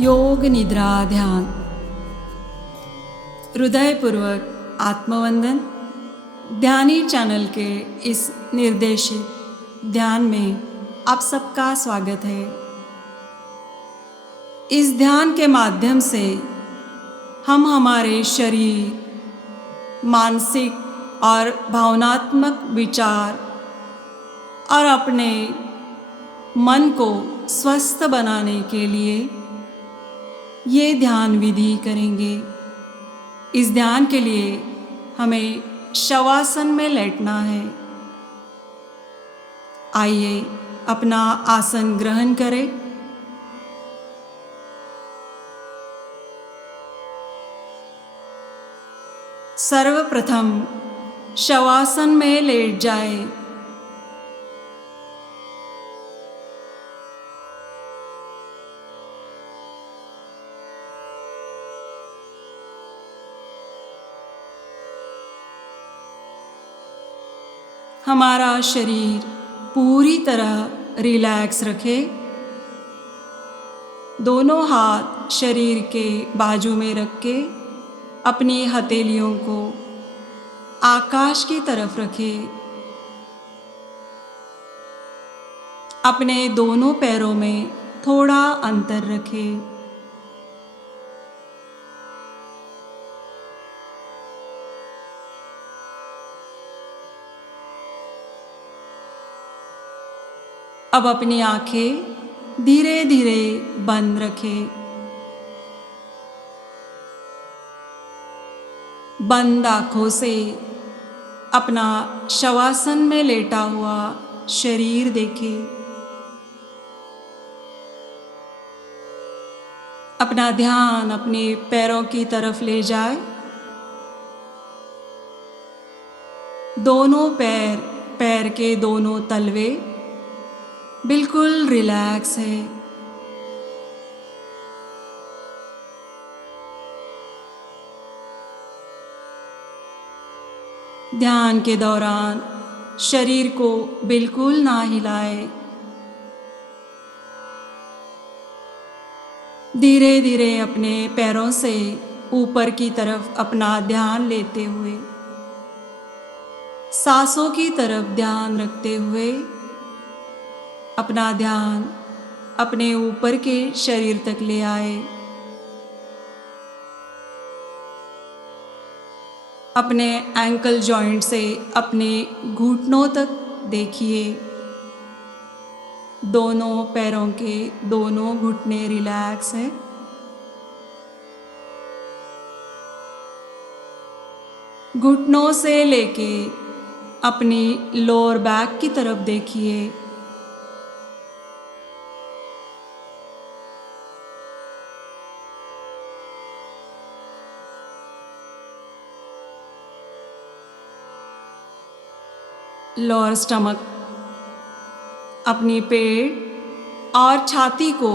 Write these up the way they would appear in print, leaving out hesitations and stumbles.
योग निद्रा ध्यान। हृदयपूर्वक आत्मवंदन। ध्यानी चैनल के इस निर्देशित ध्यान में आप सबका स्वागत है। इस ध्यान के माध्यम से हम हमारे शरीर, मानसिक और भावनात्मक विचार और अपने मन को स्वस्थ बनाने के लिए ये ध्यान विधि करेंगे। इस ध्यान के लिए हमें शवासन में लेटना है। आइए अपना आसन ग्रहण करें। सर्वप्रथम शवासन में लेट जाए। हमारा शरीर पूरी तरह रिलैक्स रखें। दोनों हाथ शरीर के बाजू में रख के अपनी हथेलियों को आकाश की तरफ रखें। अपने दोनों पैरों में थोड़ा अंतर रखें। अब अपनी आंखें धीरे धीरे बंद रखें। बंद आँखों से अपना शवासन में लेटा हुआ शरीर देखें। अपना ध्यान अपने पैरों की तरफ ले जाए। दोनों पैर के दोनों तलवे बिल्कुल रिलैक्स है। ध्यान के दौरान शरीर को बिल्कुल ना हिलाए। धीरे धीरे अपने पैरों से ऊपर की तरफ अपना ध्यान लेते हुए, सांसों की तरफ ध्यान रखते हुए अपना ध्यान अपने ऊपर के शरीर तक ले आए। अपने एंकल जॉइंट से अपने घुटनों तक देखिए। दोनों पैरों के दोनों घुटने रिलैक्स हैं। घुटनों से लेके अपनी लोअर बैक की तरफ देखिए। लोअर स्टमक, अपनी पेट और छाती को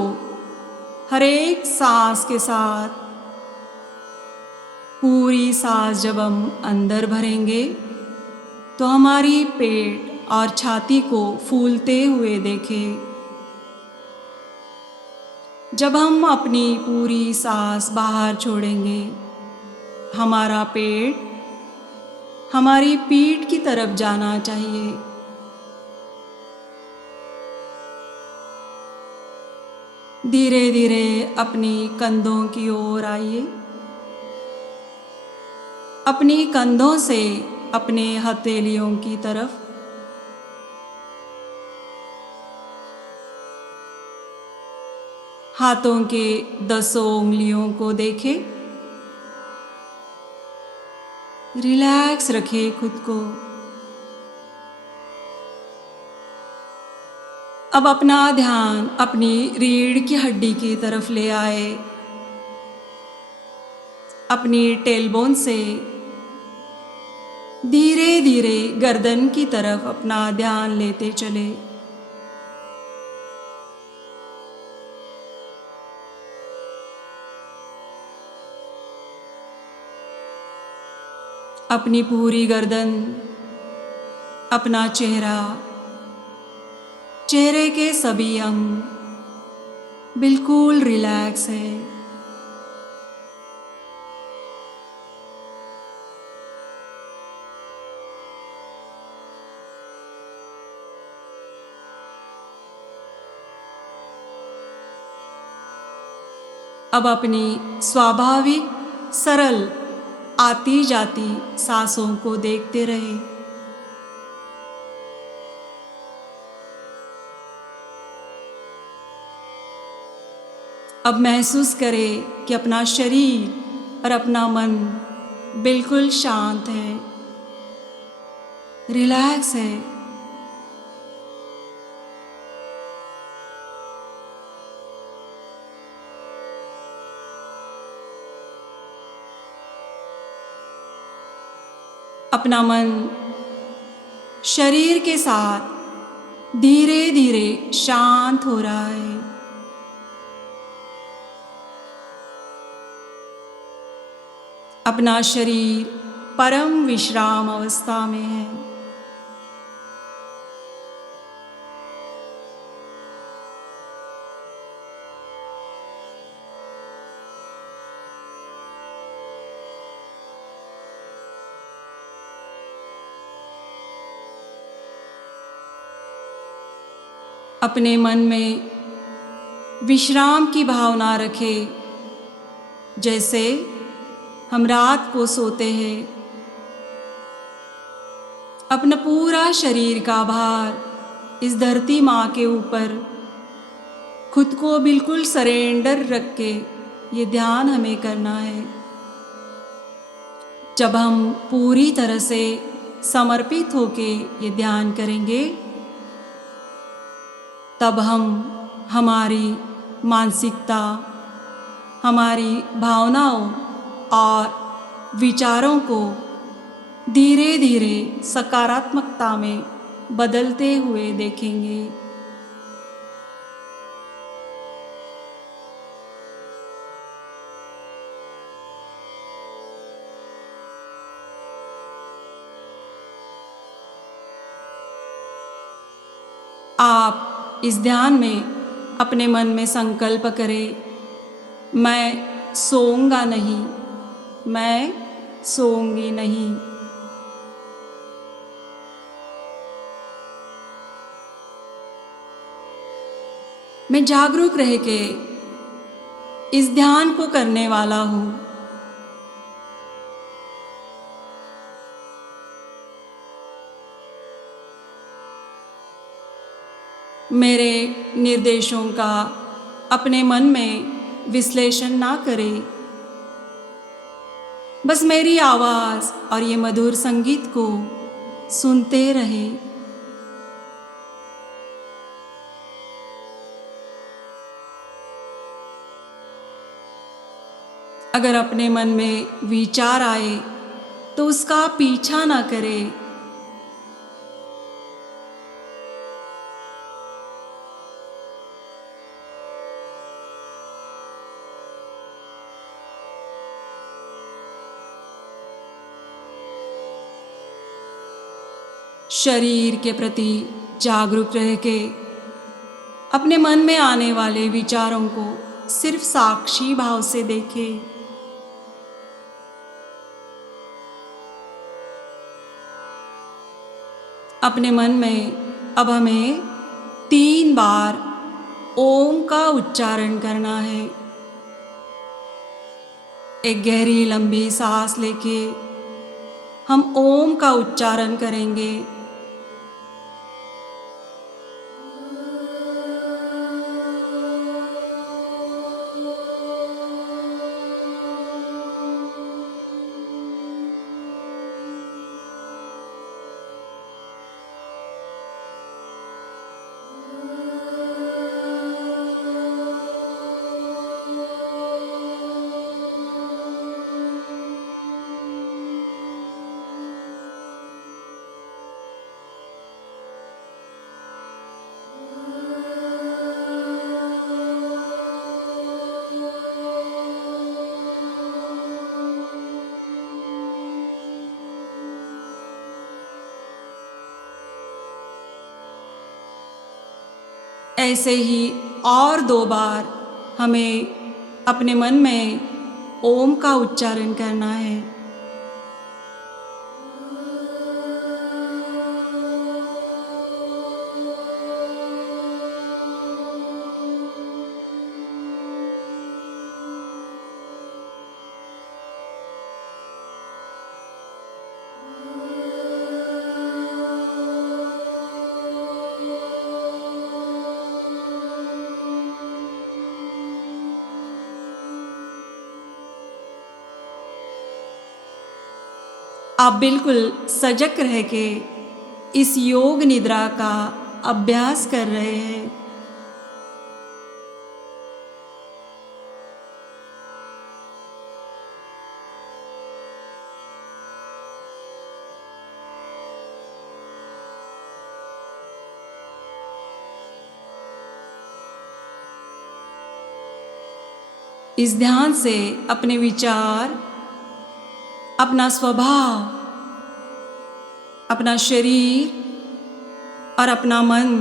हर एक सांस के साथ, पूरी सांस जब हम अंदर भरेंगे तो हमारी पेट और छाती को फूलते हुए देखें। जब हम अपनी पूरी सांस बाहर छोड़ेंगे, हमारा पेट हमारी पीठ की तरफ जाना चाहिए। धीरे धीरे अपनी कंधों की ओर आइए। अपनी कंधों से अपने हथेलियों की तरफ हाथों के 10 उंगलियों को देखें। रिलैक्स रखें खुद को। अब अपना ध्यान अपनी रीढ़ की हड्डी की तरफ ले आए। अपनी टेलबोन से धीरे धीरे गर्दन की तरफ अपना ध्यान लेते चले। अपनी पूरी गर्दन, अपना चेहरा, चेहरे के सभी अंग बिल्कुल रिलैक्स है। अब अपनी स्वाभाविक सरल आती जाती सांसों को देखते रहे। अब महसूस करें कि अपना शरीर और अपना मन बिल्कुल शांत है, रिलैक्स है। अपना मन शरीर के साथ धीरे धीरे शांत हो रहा है। अपना शरीर परम विश्राम अवस्था में है। अपने मन में विश्राम की भावना रखें, जैसे हम रात को सोते हैं। अपना पूरा शरीर का भार इस धरती माँ के ऊपर खुद को बिल्कुल सरेंडर रख के ये ध्यान हमें करना है। जब हम पूरी तरह से समर्पित होके ये ध्यान करेंगे, तब हम हमारी मानसिकता, हमारी भावनाओं और विचारों को धीरे धीरे सकारात्मकता में बदलते हुए देखेंगे। आप इस ध्यान में अपने मन में संकल्प करें, मैं सोऊंगा नहीं, मैं सोऊंगी नहीं। मैं जागरूक रह के इस ध्यान को करने वाला हूँ। मेरे निर्देशों का अपने मन में विश्लेषण ना करें, बस मेरी आवाज़ और ये मधुर संगीत को सुनते रहे। अगर अपने मन में विचार आए तो उसका पीछा ना करें। शरीर के प्रति जागरूक रह के अपने मन में आने वाले विचारों को सिर्फ साक्षी भाव से देखें। अपने मन में अब हमें 3 बार ओम का उच्चारण करना है। एक गहरी लंबी सांस लेके हम ओम का उच्चारण करेंगे। ऐसे ही और 2 बार हमें अपने मन में ओम का उच्चारण करना है। आप बिल्कुल सजग रह के इस योग निद्रा का अभ्यास कर रहे हैं। इस ध्यान से अपने विचार, अपना स्वभाव, अपना शरीर और अपना मन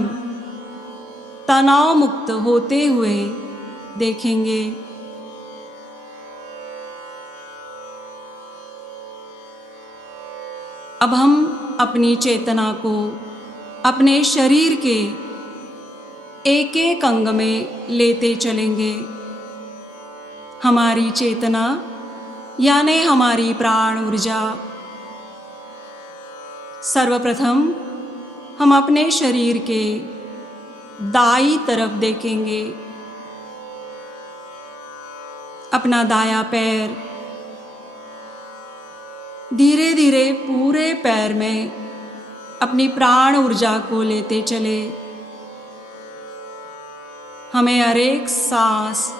तनाव मुक्त होते हुए देखेंगे। अब हम अपनी चेतना को अपने शरीर के एक एक अंग में लेते चलेंगे। हमारी चेतना यानी हमारी प्राण ऊर्जा। सर्वप्रथम हम अपने शरीर के दाईं तरफ देखेंगे। अपना दायां पैर धीरे धीरे पूरे पैर में अपनी प्राण ऊर्जा को लेते चले। हमें हर एक सांस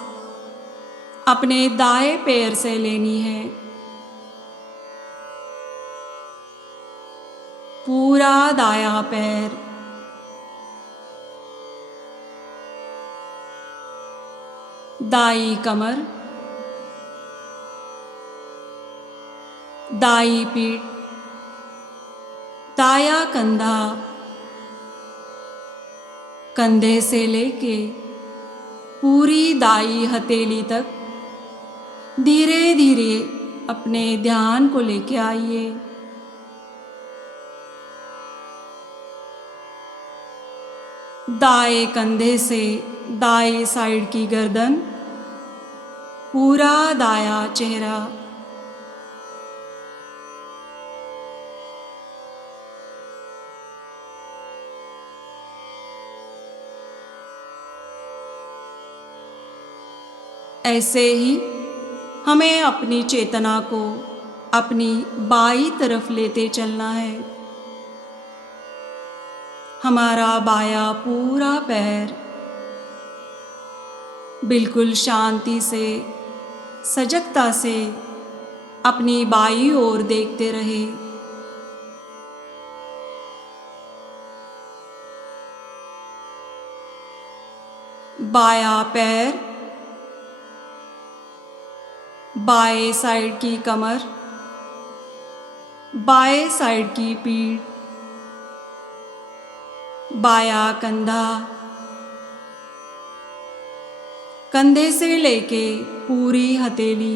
अपने दाएं पैर से लेनी है। पूरा दायां पैर, दाई कमर, दाई पीठ, दाया कंधा, कंधे से लेके पूरी दाई हथेली तक धीरे धीरे अपने ध्यान को लेके आइए। दाएं कंधे से दाएं साइड की गर्दन, पूरा दायां चेहरा, ऐसे ही हमें अपनी चेतना को अपनी बाईं तरफ लेते चलना है। हमारा बायां पूरा पैर बिल्कुल शांति से, सजगता से अपनी बाईं ओर देखते रहे। बायां पैर, बाएं साइड की कमर, बाएं साइड की पीठ, बायां कंधा, कंधे से लेके पूरी हथेली,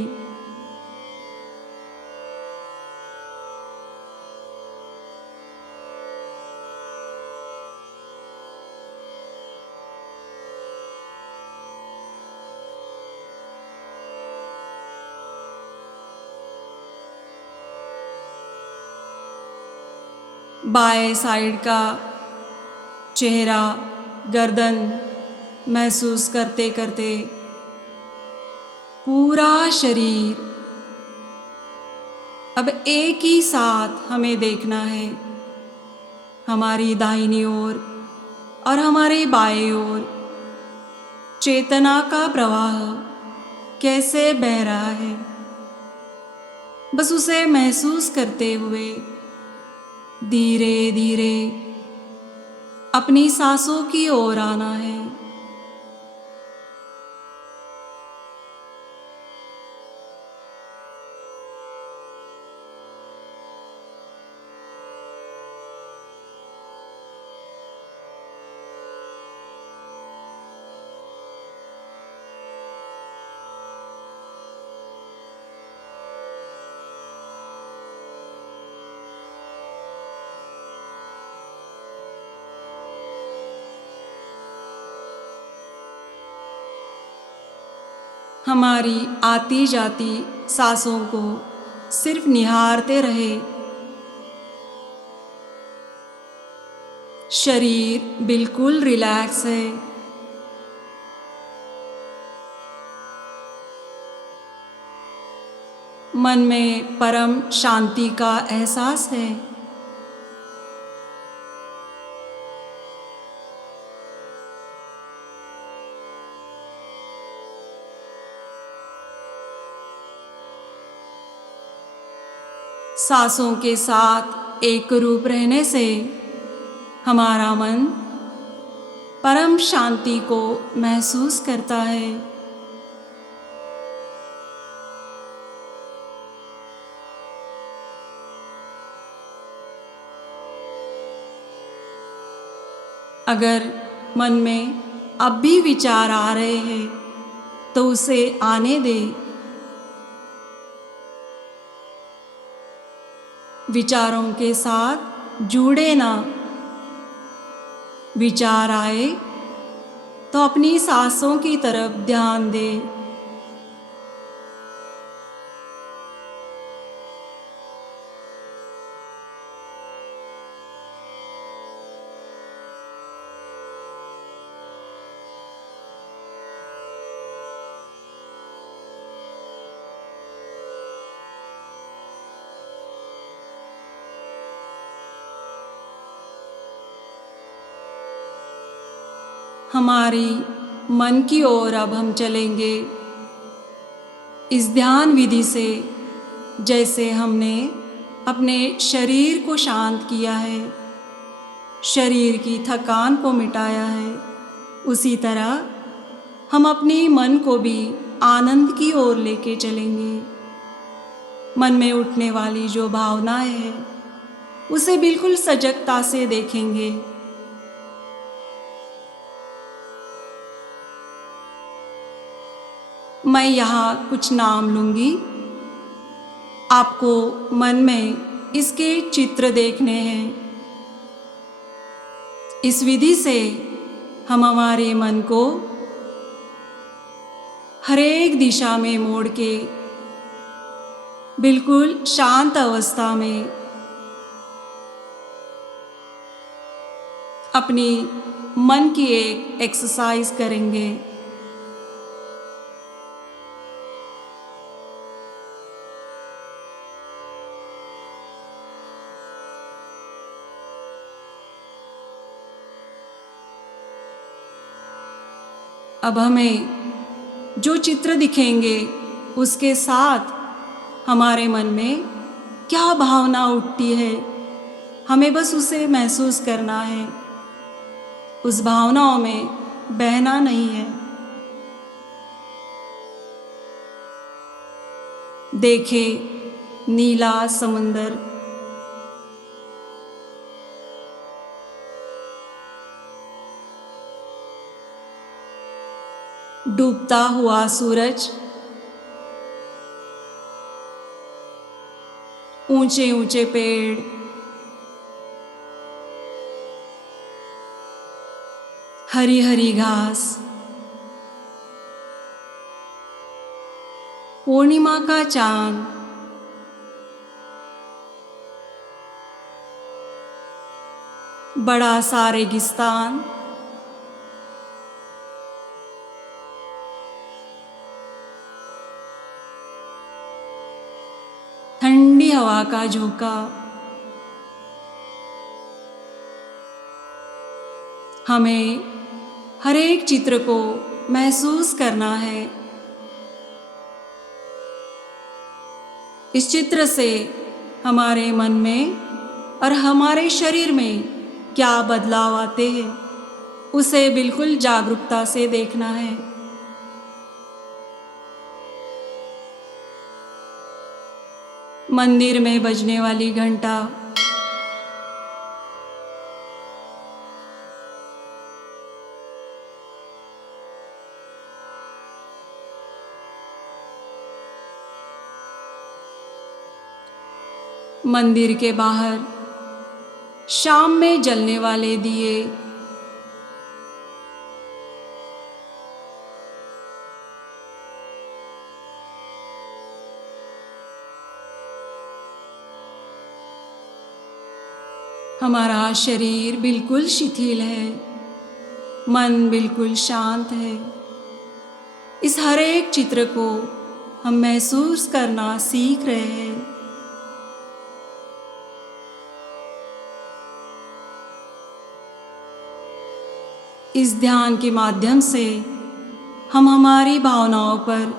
बाएं साइड का चेहरा, गर्दन महसूस करते करते पूरा शरीर अब एक ही साथ हमें देखना है। हमारी दाहिनी ओर और हमारे बाएं ओर चेतना का प्रवाह कैसे बह रहा है, बस उसे महसूस करते हुए धीरे धीरे अपनी सांसों की ओर आना है। हमारी आती जाती सांसों को सिर्फ निहारते रहे। शरीर बिल्कुल रिलैक्स है। मन में परम शांति का एहसास है। सांसों के साथ एक रूप रहने से हमारा मन परम शांति को महसूस करता है। अगर मन में अब भी विचार आ रहे हैं तो उसे आने दे। विचारों के साथ जुड़े ना। विचार आए तो अपनी सांसों की तरफ ध्यान दे। हमारी मन की ओर अब हम चलेंगे इस ध्यान विधि से। जैसे हमने अपने शरीर को शांत किया है, शरीर की थकान को मिटाया है, उसी तरह हम अपनी मन को भी आनंद की ओर लेके चलेंगे। मन में उठने वाली जो भावनाएं हैं उसे बिल्कुल सजगता से देखेंगे। मैं यहाँ कुछ नाम लूँगी, आपको मन में इसके चित्र देखने हैं। इस विधि से हम हमारे मन को हर एक दिशा में मोड़ के बिल्कुल शांत अवस्था में अपनी मन की एक एक्सरसाइज करेंगे। अब हमें जो चित्र दिखेंगे उसके साथ हमारे मन में क्या भावना उठती है, हमें बस उसे महसूस करना है। उस भावनाओं में बहना नहीं है। देखें नीला समुंदर, डूबता हुआ सूरज, ऊंचे ऊंचे पेड़, हरी हरी घास, पूर्णिमा का चांद, बड़ा सा रेगिस्तान, ठंडी हवा का झोंका। हमें हर एक चित्र को महसूस करना है। इस चित्र से हमारे मन में और हमारे शरीर में क्या बदलाव आते हैं उसे बिल्कुल जागरूकता से देखना है। मंदिर में बजने वाली घंटा, मंदिर के बाहर शाम में जलने वाले दिए, हमारा शरीर बिल्कुल शिथिल है, मन बिल्कुल शांत है। इस हर एक चित्र को हम महसूस करना सीख रहे हैं। इस ध्यान के माध्यम से हम हमारी भावनाओं पर,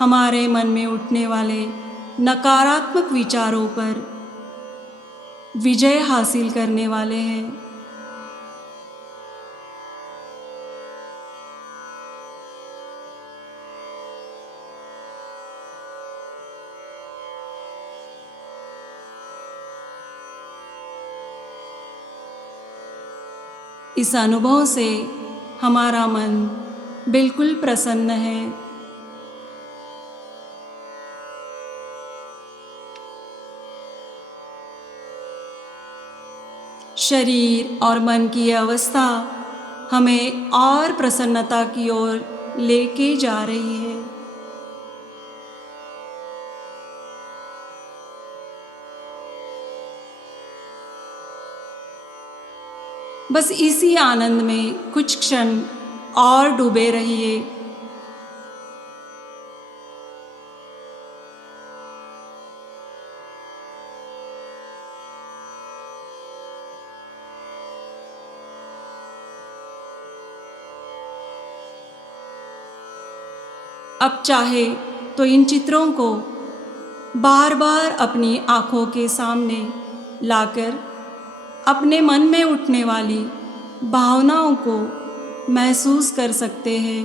हमारे मन में उठने वाले नकारात्मक विचारों पर विजय हासिल करने वाले हैं। इस अनुभव से हमारा मन बिल्कुल प्रसन्न है। शरीर और मन की अवस्था हमें और प्रसन्नता की ओर लेके जा रही है। बस इसी आनंद में कुछ क्षण और डूबे रहिए। अब चाहे तो इन चित्रों को बार बार अपनी आँखों के सामने लाकर अपने मन में उठने वाली भावनाओं को महसूस कर सकते हैं।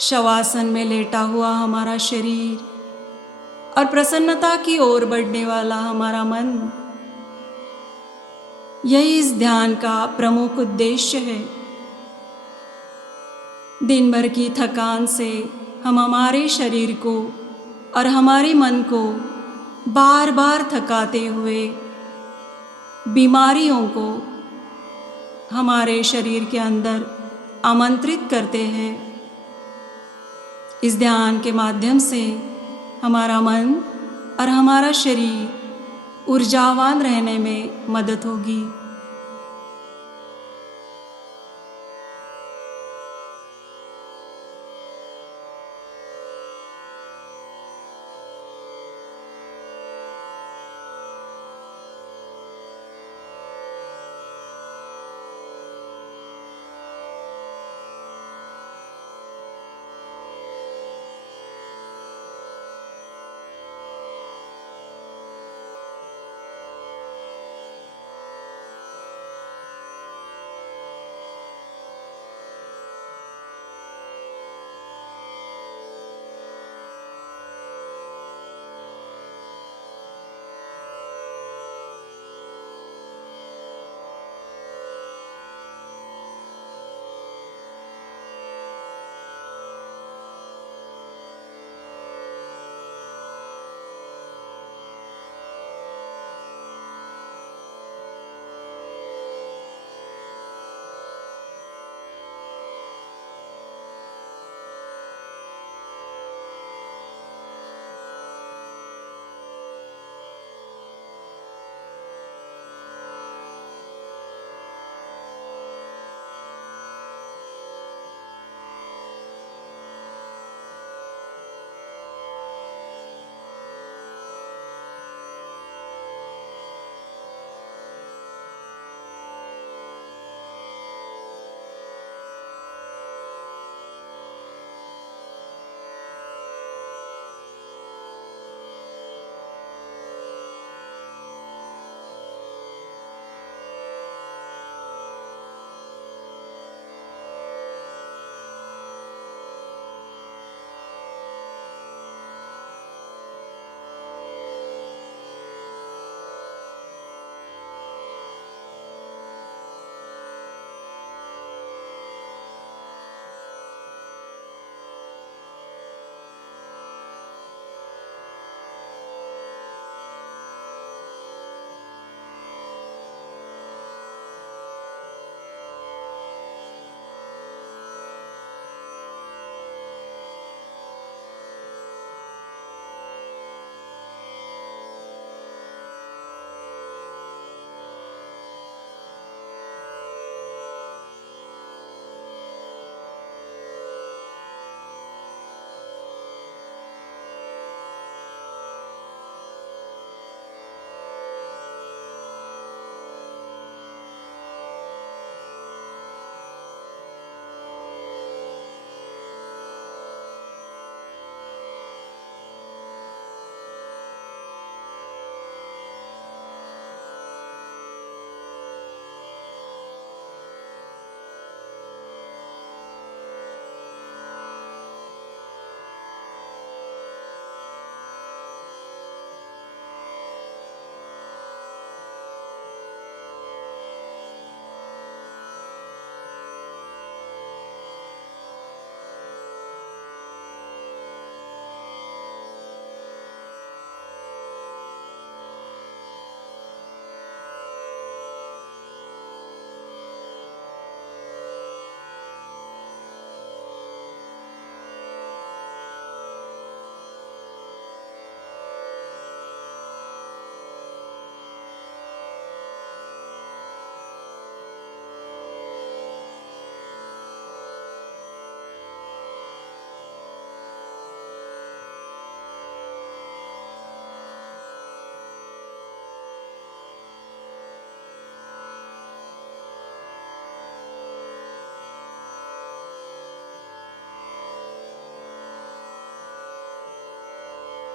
शवासन में लेटा हुआ हमारा शरीर और प्रसन्नता की ओर बढ़ने वाला हमारा मन, यही इस ध्यान का प्रमुख उद्देश्य है। दिन भर की थकान से हम हमारे शरीर को और हमारे मन को बार बार थकाते हुए बीमारियों को हमारे शरीर के अंदर आमंत्रित करते हैं। इस ध्यान के माध्यम से हमारा मन और हमारा शरीर ऊर्जावान रहने में मदद होगी।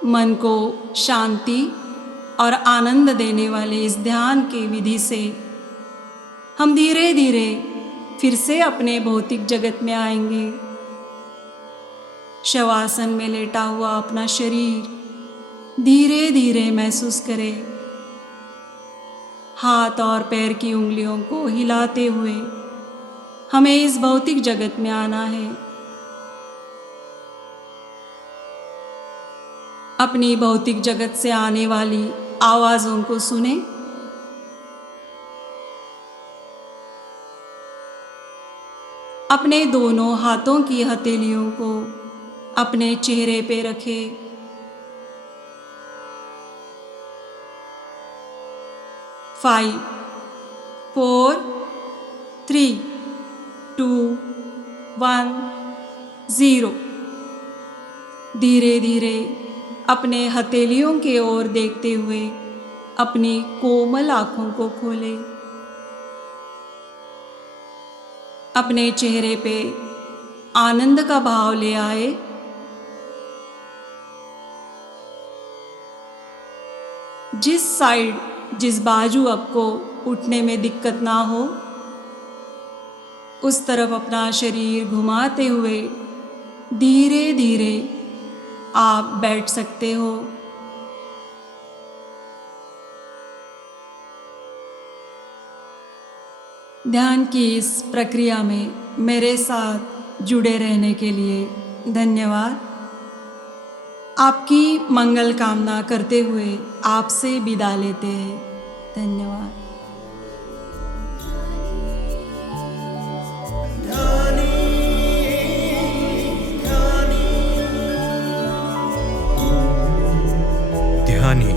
मन को शांति और आनंद देने वाले इस ध्यान की विधि से हम धीरे धीरे फिर से अपने भौतिक जगत में आएंगे। शवासन में लेटा हुआ अपना शरीर धीरे धीरे महसूस करें। हाथ और पैर की उंगलियों को हिलाते हुए हमें इस भौतिक जगत में आना है। अपनी भौतिक जगत से आने वाली आवाज़ों को सुने। अपने दोनों हाथों की हथेलियों को अपने चेहरे पे रखें। 5, 4, 3, 2, 1, 0। धीरे धीरे अपने हथेलियों की ओर देखते हुए अपनी कोमल आँखों को खोलें। अपने चेहरे पे आनंद का भाव ले आए। जिस साइड, जिस बाजू आपको उठने में दिक्कत ना हो, उस तरफ अपना शरीर घुमाते हुए धीरे धीरे आप बैठ सकते हो। ध्यान की इस प्रक्रिया में मेरे साथ जुड़े रहने के लिए धन्यवाद। आपकी मंगल कामना करते हुए आपसे विदा लेते हैं। धन्यवाद। ध्यानी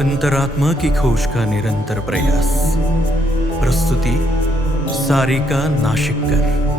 अंतरात्मा की खोज का निरंतर प्रयास। प्रस्तुति सारिका नाशिककर।